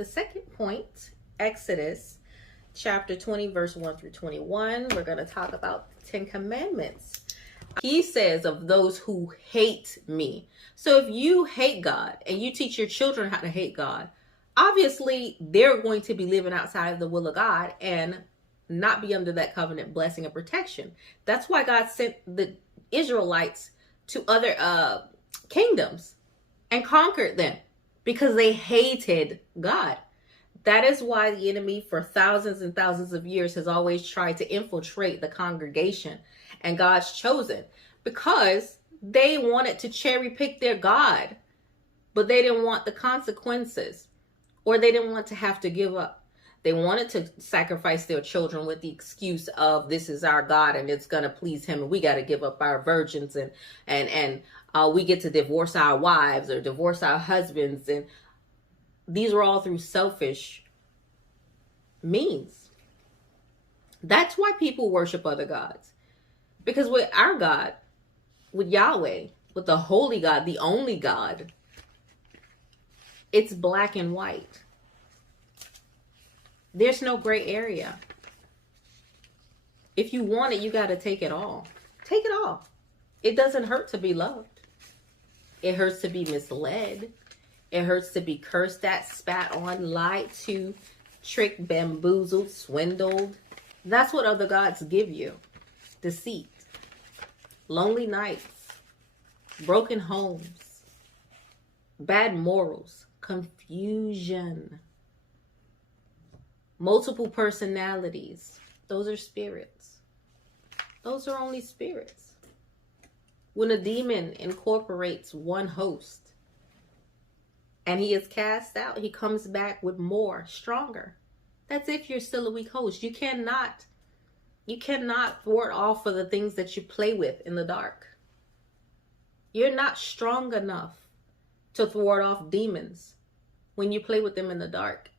The second point, Exodus chapter 20, verse 1 through 21. We're going to talk about the 10 commandments. He says of those who hate me. So if you hate God and you teach your children how to hate God, obviously they're going to be living outside of the will of God and not be under that covenant blessing and protection. That's why God sent the Israelites to other kingdoms and conquered them, because they hated God. That is why the enemy for thousands and thousands of years has always tried to infiltrate the congregation and God's chosen, because they wanted to cherry pick their God, but they didn't want the consequences, or they didn't want to have to give up. They wanted to sacrifice their children with the excuse of this is our God and it's going to please him, and we got to give up our virgins and we get to divorce our wives or divorce our husbands. And these are all through selfish means. That's why people worship other gods. Because with our God, with Yahweh, with the holy God, the only God, it's black and white. There's no gray area. If you want it, you got to take it all. Take it all. It doesn't hurt to be loved. It hurts to be misled. It hurts to be cursed at, spat on, lied to, tricked, bamboozled, swindled. That's what other gods give you. Deceit, lonely nights, broken homes, bad morals, confusion, multiple personalities. Those are spirits. Those are only spirits. When a demon incorporates one host and he is cast out, he comes back with more, stronger. That's if you're still a weak host. You cannot thwart off of the things that you play with in the dark. You're not strong enough to thwart off demons when you play with them in the dark.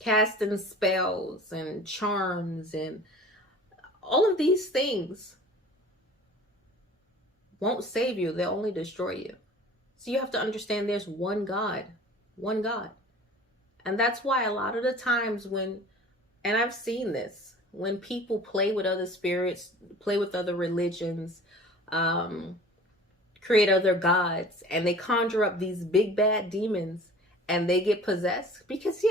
Casting spells and charms and all of these things won't save you. They'll only destroy you. So you have to understand there's one God. One God. And that's why a lot of the times when, and I've seen this, when people play with other spirits, play with other religions, create other gods, and they conjure up these big bad demons and they get possessed. Because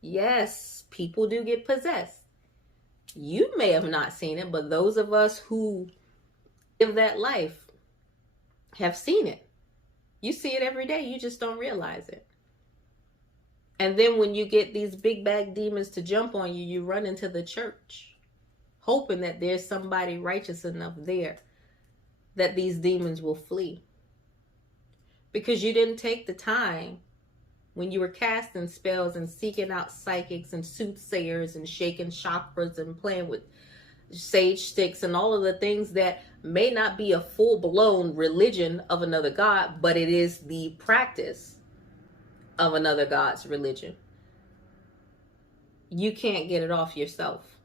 yes, people do get possessed. You may have not seen it, but those of us who live that life have seen it. You see it every day. You just don't realize it. And then when you get these big bad demons to jump on you, you run into the church, hoping that there's somebody righteous enough there that these demons will flee. Because you didn't take the time when you were casting spells and seeking out psychics and soothsayers and shaking chakras and playing with sage sticks and all of the things that may not be a full-blown religion of another god, but it is the practice of another god's religion. You can't get it off yourself.